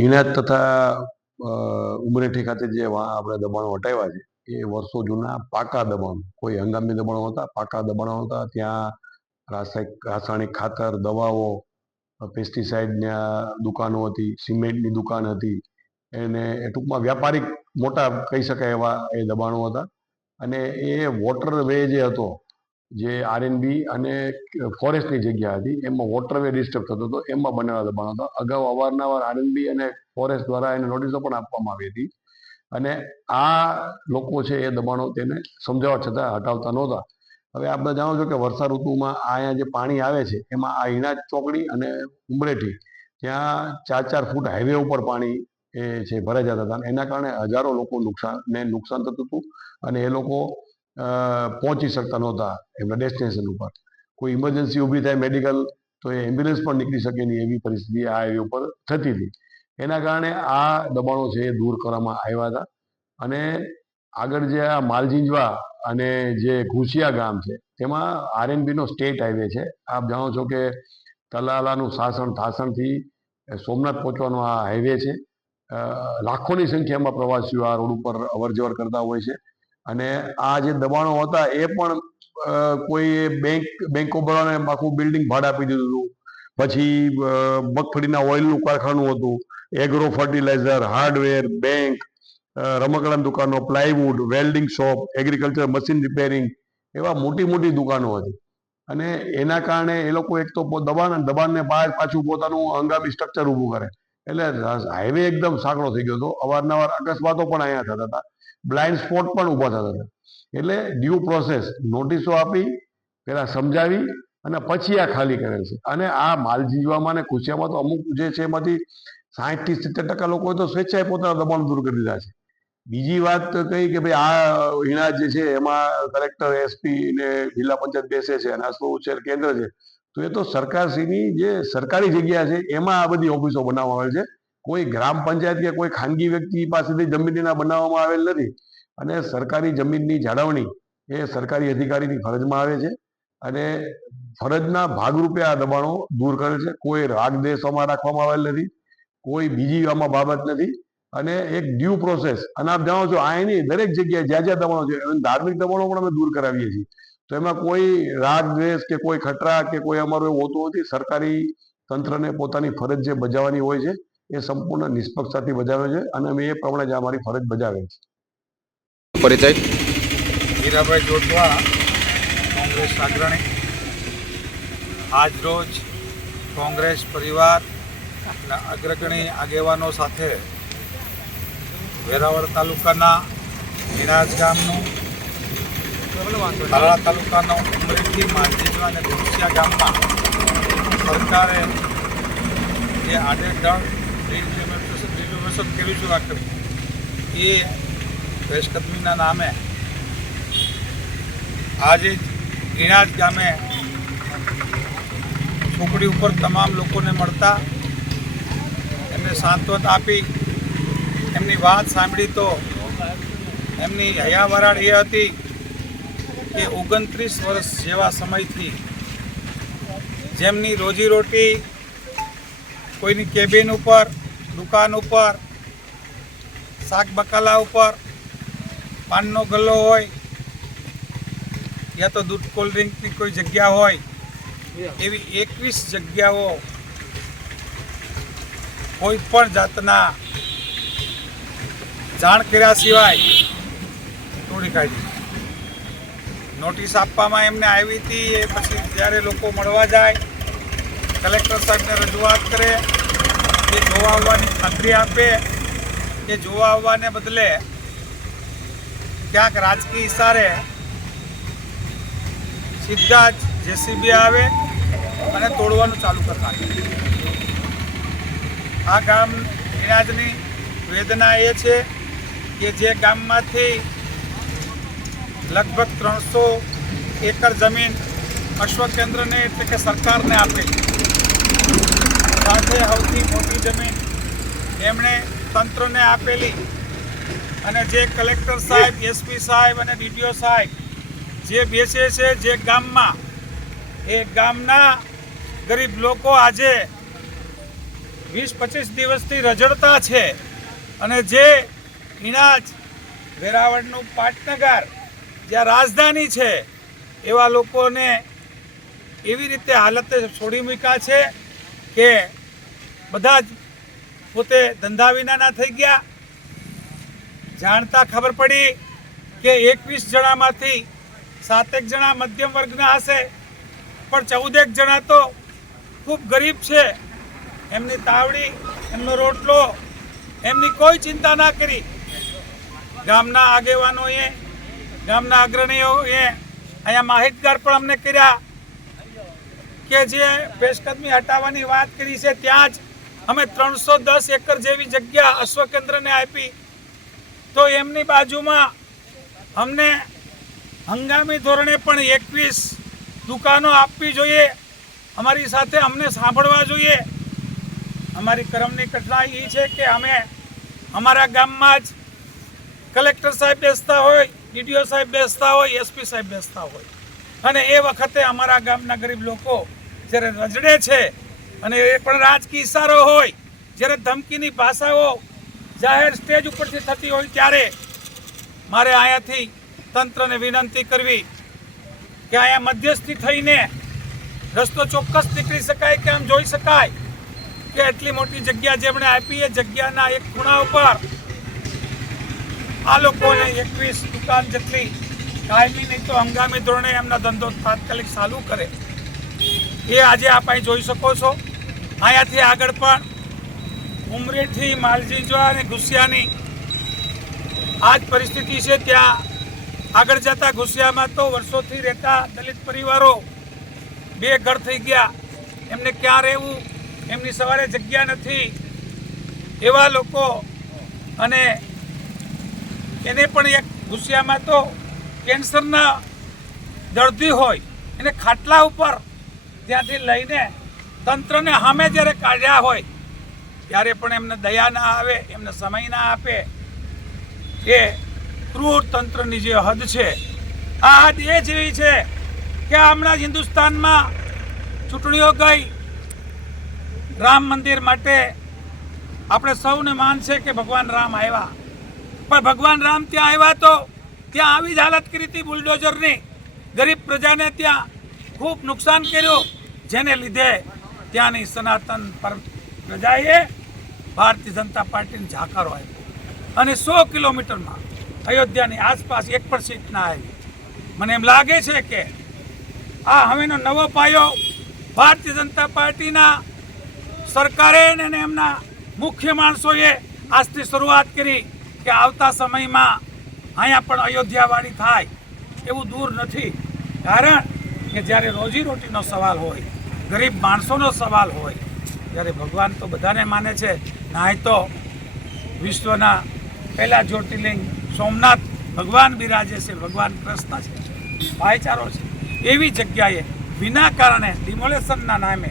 ઈનાજ તથા ઉમરેઠી ખાતે જે વા- આપણે દબાણો હટાવ્યા છે, એ વર્ષો જૂના પાકા દબાણ. કોઈ હંગામી દબાણો હતા પાકા દબાણો હતા ત્યાં રાસાયણિક રાસાયણિક ખાતર, દવાઓ પેસ્ટિસાઇડની દુકાનો હતી, સિમેન્ટની દુકાન હતી. એને, એ ટૂંકમાં વ્યાપારિક, મોટા કહી શકાય એવા એ દબાણો હતા. અને એ વોટરવે જે હતો જે આરએનબી અને ફોરેસ્ટની જગ્યા હતી, એમાં વોટરવે ડિસ્ટર્બ થતો હતો, એમાં બનેલા દબાણો હતા. અગાઉ અવારનવાર આરએનબી અને ફોરેસ્ટ દ્વારા એને નોટિસો પણ આપવામાં આવી હતી. અને આ લોકો છે એ દબાણો તેને સમજાવવા છતાં હટાવતા નહોતા. હવે આપણે જાણો છો કે વર્ષા ઋતુમાં અહીંયા જે પાણી આવે છે, એમાં આ ઈનાજ ચોકડી અને ઉમરેઠી, ત્યાં ચાર ચાર ફૂટ હાઈવે ઉપર પાણી એ છે ભરાઈ જતા હતા. એના કારણે હજારો લોકો નુકસાન ને નુકસાન થતું હતું અને એ લોકો પહોંચી શકતા નહોતા એમના ડેસ્ટિનેશન ઉપર. કોઈ ઇમરજન્સી ઊભી થાય મેડિકલ તો એ એમ્બ્યુલન્સ પણ નીકળી શકે નહીં એવી પરિસ્થિતિ આ હાઈવે ઉપર થતી હતી. એના કારણે આ દબાણો છે એ દૂર કરવામાં આવ્યા હતા. અને આગળ જે આ માલજીંજવા અને જે ઘુસિયા ગામ છે, તેમાં આરએનબીનો સ્ટેટ હાઈવે છે. આપ જાણો છો કે તલાલાનું સાસણ થાસણથી સોમનાથ પહોંચવાનો આ હાઈવે છે. લાખોની સંખ્યામાં પ્રવાસીઓ આ રોડ ઉપર અવર જવર કરતા હોય છે. અને આ જે દબાણો હતા એ પણ કોઈ બેંક બેંક બરોડાને આખું બિલ્ડિંગ ભાડે આપી દીધું હતું. પછી મગફળીના ઓઇલનું કારખાનું હતું. એગ્રો ફર્ટિલાઇઝર હાર્ડવેર બેંક રમકડાની દુકાનો plywood welding shop agriculture machine repairing એવા મોટી મોટી દુકાનો હતી. અને એના કારણે એ લોકો એક તો દબાણ, દબાણને બહાર પાછું પોતાનું હંગામી સ્ટ્રક્ચર ઊભું કરે. એટલે હાઈવે એકદમ સાંકડો થઈ ગયો હતો. અવારનવાર અકસ્માતો પણ અહીંયા થતા હતા. બ્લાઇન્ડ સ્પોટ પણ ઊભા થતા હતા. એટલે ડ્યુ પ્રોસેસ નોટિસો આપી પહેલાં સમજાવી અને પછી આ ખાલી કરેલ છે. અને આ માલ જીવવામાં અને ખુશિયામાં તો અમુક જે છે એમાંથી સાઠથી સિત્તેર ટકા લોકોએ તો સ્વેચ્છાએ પોતાના દબાણ દૂર કરી દીધા છે. બીજી વાત કઈ કે ભાઈ આ હિણા જે છે એમાં કલેક્ટર એસપી ને જિલ્લા પંચાયત બેસે છે અને આ શું ઉછેર કેન્દ્ર છે. તો એ તો સરકારશ્રીની જે સરકારી જગ્યા છે, એમાં આ બધી ઓફિસો બનાવવામાં આવેલ છે. કોઈ ગ્રામ પંચાયત કે કોઈ ખાનગી વ્યક્તિ પાસેથી જમીનના બનાવવામાં આવેલ નથી. અને સરકારી જમીનની જાળવણી એ સરકારી અધિકારીની ફરજમાં આવે છે. અને ફરજના ભાગરૂપે આ દબાણો દૂર કરે છે. કોઈ રાગ દેશોમાં રાખવામાં આવેલ નથી. કોઈ બીજી આમાં બાબત નથી. અને એક ડ્યુ પ્રોસેસ અને આપ જાણો છો, આ દરેક જગ્યાએ જ્યાં જ્યાં દબાણો છે ધાર્મિક દબાણો પણ અમે દૂર કરાવીએ છીએ. તો એમાં કોઈ રાગ દ્વેષ કે કોઈ ખતરા કે કોઈ અમારું એવું હોતું નથી. સરકારી તંત્રને પોતાની ફરજ જે બજાવવાની હોય છે એ સંપૂર્ણ નિષ્પક્ષતાથી બજાવે છે અને અમે એ પ્રમાણે જ અમારી ફરજ બજાવે છે. પરિચય? હીરાભાઈ જોટવા કોંગ્રેસ અગ્રણી. આજરોજ કોંગ્રેસ કોંગ્રેસ પરિવારના અગ્રગણી આગેવાનો સાથે વેરાવળ તાલુકાના નિરાજ ગામનું તાલાળા તાલુકાનો ઉમરેઠી માંજીજવા અને ઘોસિયા ગામમાં સરકારે જે આડેધડ રિઝર્વેશન કેવી જોવા કરી એ પેશકદમીના નામે આજે ગિણાજ ગામે છોકડી ઉપર તમામ લોકોને મળતા એમને સાંત્વત આપી એમની વાત સાંભળી તો એમની હયાવરાળ એ હતી કે ઓગણત્રીસ વર્ષ જેવા સમયથી જેમની રોજીરોટી કોઈની કેબિન ઉપર, દુકાન ઉપર શાક બકાલા ઉપર, પાનનો ગલ્લો હોય, યા તો દૂધ કોલ્ડ ડ્રિંકની કોઈ જગ્યા હોય, એવી એકવીસ જગ્યાઓ કોઈ પણ જાતના જાણ કર્યા સિવાય તોડી કાઢી. નોટિસ આપવામાં એમને આવી હતી, એ પછી જ્યારે લોકો મળવા જાય, કલેક્ટર સાહેબને રજૂઆત કરે, એ જોવા આવવાની ખાતરી આપે, એ જોવા આવવાને બદલે ક્યાંક રાજકીય ઇશારે સીધા જ જેસીબી આવે અને તોડવાનું ચાલુ કરતા આ ગામ ઇનાજની વેદના એ છે કે જે ગામમાંથી લગભગ ત્રણસો એકર જમીન અશ્વકેન્દ્રને એટલે કે સરકારને આપેલી. સાથે સૌથી મોટી જમીન એમણે તંત્રને આપેલી અને જે કલેક્ટર સાહેબ એસપી સાહેબ અને ડીડીઓ સાહેબ જે બેસે છે જે ગામમાં, એ ગામના ગરીબ લોકો આજે વીસ પચીસ દિવસથી રજડતા છે અને જે ઇનાજ વેરાવળનું પાટનગર જ્યાં રાજધાની છે, એવા લોકોને એવી રીતે હાલતે છોડી મૂક્યા છે કે બધા જ પોતે ધંધા વિનાના થઈ ગયા. જાણતા ખબર પડી કે એકવીસ જણામાંથી સાતેક જણા મધ્યમ વર્ગના હશે, પણ ચૌદેક જણા તો ખૂબ ગરીબ છે. એમની તાવડી, એમનો રોટલો, એમની કોઈ ચિંતા ના કરી. ગામના આગેવાનોએ ગામના અગ્રણીઓએ અહીંયા માહિતગાર પણ અમને કર્યા કે જે પેશકદમી હટાવવાની વાત કરી છે, ત્યાં જ અમે ત્રણસો દસ એકર જેવી જગ્યા અશ્વકેન્દ્રને આપી. તો એમની બાજુમાં અમને હંગામી ધોરણે પણ એકવીસ દુકાનો આપવી જોઈએ, અમારી સાથે અમને સાંભળવા જોઈએ. અમારી કરમની કઠણાઈ એ છે કે અમે અમારા ગામમાં જ કલેક્ટર સાહેબ બેસતા હોય ડીડીઓ સાહેબ બેસતા હોય, એસપી સાહેબ બેસતા હોય. અને એ વખતે અમારા ગામના ગરીબ લોકો જ્યારે રજડે છે અને એ પણ રાજકીય ઇશારો હોય, જ્યારે ધમકીની ભાષાઓ જાહેર સ્ટેજ ઉપરથી થતી હોય ત્યારે મારે અહીંયાથી તંત્રને વિનંતી કરવી કે અહીંયા મધ્યસ્થી થઈને રસ્તો ચોક્કસ નીકળી શકાય કે આમ જોઈ શકાય કે એટલી મોટી જગ્યા જેમણે આપી એ જગ્યાના એક ખૂણા ઉપર આ લોકોને એકવીસ દુકાન જેટલી કાયમી નહીં તો હંગામી ધોરણે એમના ધંધો તાત્કાલિક ચાલુ કરે. એ આજે આપ અહીં જોઈ શકો છો. અહીંયાથી આગળ પણ ઉમરેઠી, માલજીંજવા અને ગુસિયાની આ જ પરિસ્થિતિ છે. ત્યાં આગળ જતા ગુસિયામાં તો વર્ષોથી રહેતા દલિત પરિવારો બે ઘર થઈ ગયા. એમને ક્યાં રહેવું? એમની સવારે જગ્યા નથી. એવા લોકો અને એને પણ એક ગુસ્સામાં તો કેન્સરના દર્દી હોય, એને ખાટલા ઉપર ત્યાંથી લઈને તંત્રને સામે જ્યારે કાઢ્યા હોય, ત્યારે પણ એમને દયા ના આવે, એમને સમય ના આપે. એ ક્રૂર તંત્રની જે હદ છે, આ હદ એ જેવી છે કે હમણાં જ હિન્દુસ્તાનમાં ચૂંટણીઓ ગઈ. રામ મંદિર માટે આપણે સૌને માન છે કે ભગવાન રામ આવ્યા. પણ ભગવાન રામ ત્યાં આવ્યા તો ત્યાં આવી જ હાલત કરી હતી બુલડોઝરની. ગરીબ પ્રજાને ત્યાં ખૂબ નુકસાન કર્યું, જેને લીધે ત્યાંની સનાતન પર પ્રજાએ ભારતીય જનતા પાર્ટીને ઝાકારો આપ્યો. અને સો કિલોમીટરમાં અયોધ્યાની આસપાસ એક પણ સીટ ના આવી. મને એમ લાગે છે કે આ હવેનો નવો પાયો ભારતીય જનતા પાર્ટીના સરકારે અને એમના મુખ્ય માણસોએ આજથી શરૂઆત કરી. કે આવતા સમયમાં અહીંયા પણ અયોધ્યાવાળી થાય એવું દૂર નથી. કારણ કે જ્યારે રોજીરોટીનો સવાલ હોય, ગરીબ માણસોનો સવાલ હોય, ત્યારે ભગવાન તો બધાને માને છે. નાય તો વિશ્વના પહેલાં જ્યોતિર્લિંગ સોમનાથ ભગવાન બિરાજે છે, ભગવાન કૃષ્ણ છે. ભાઈચારો છે. એવી જગ્યાએ વિના કારણે ડિમોલેશનના નામે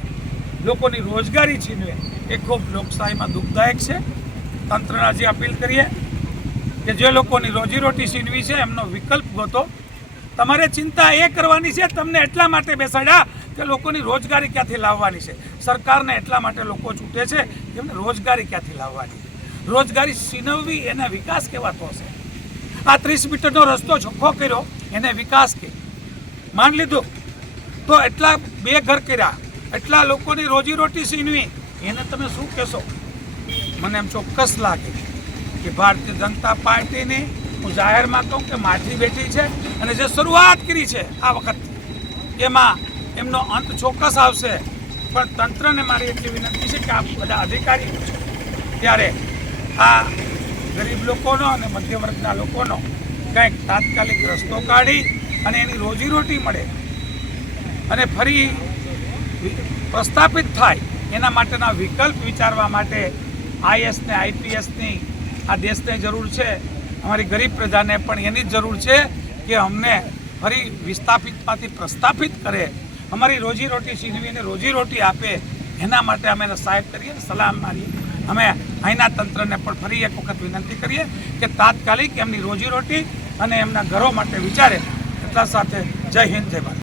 લોકોની રોજગારી છીનવે એ ખૂબ લોકશાહીમાં દુઃખદાયક છે. તંત્રના જે અપીલ કરીએ કે જે લોકોની રોજીરોટી છીનવી છે, એમનો વિકલ્પ ગોતો. તમારે ચિંતા એ કરવાની છે, તમને એટલા માટે બેસાડ્યા કે લોકોની રોજગારી ક્યાંથી લાવવાની છે. સરકારને એટલા માટે લોકો છૂટે છે કે એમને રોજગારી ક્યાંથી લાવવાની રોજગારી છીનવવી એને વિકાસ કહેવાતો હશે. આ ત્રીસ મીટરનો રસ્તો ચોખ્ખો કર્યો, એને વિકાસ કે. માન લીધું? તો એટલા બે ઘર કર્યા. એટલા લોકોની રોજીરોટી છીનવી. એને તમે શું કહેશો? મને એમ ચોક્કસ લાગે કે ભારતીય જનતા પાર્ટીની હું જાહેરમાં કહું કે માઠી બેઠી છે અને જે શરૂઆત કરી છે આ વખત, એમાં એમનો અંત ચોક્કસ આવશે. પણ તંત્રને મારી એટલી વિનંતી છે કે આપ બધા અધિકારીઓ છો ત્યારે આ ગરીબ લોકોનો અને મધ્ય વર્ગના લોકોનો કંઈક તાત્કાલિક રસ્તો કાઢી અને એની રોજીરોટી મળે અને ફરી પ્રસ્થાપિત થાય એના માટેના વિકલ્પ વિચારવા માટે આઈએસ ને આઈપીએસની આ દેશને જરૂર છે. અમારી ગરીબ પ્રજાને પણ એની જ જરૂર છે કે અમને ફરી વિસ્થાપિતમાંથી પ્રસ્થાપિત કરે. અમારી રોજીરોટી છીનવીને રોજીરોટી આપે. એના માટે અમે એને સાહેબ કરીએ સલામ મારીએ અમે અહીંના તંત્રને પણ ફરી એક વખત વિનંતી કરીએ કે તાત્કાલિક એમની રોજીરોટી અને એમના ઘરો માટે વિચારે. એટલા સાથે જય હિન્દ, જય ભારત.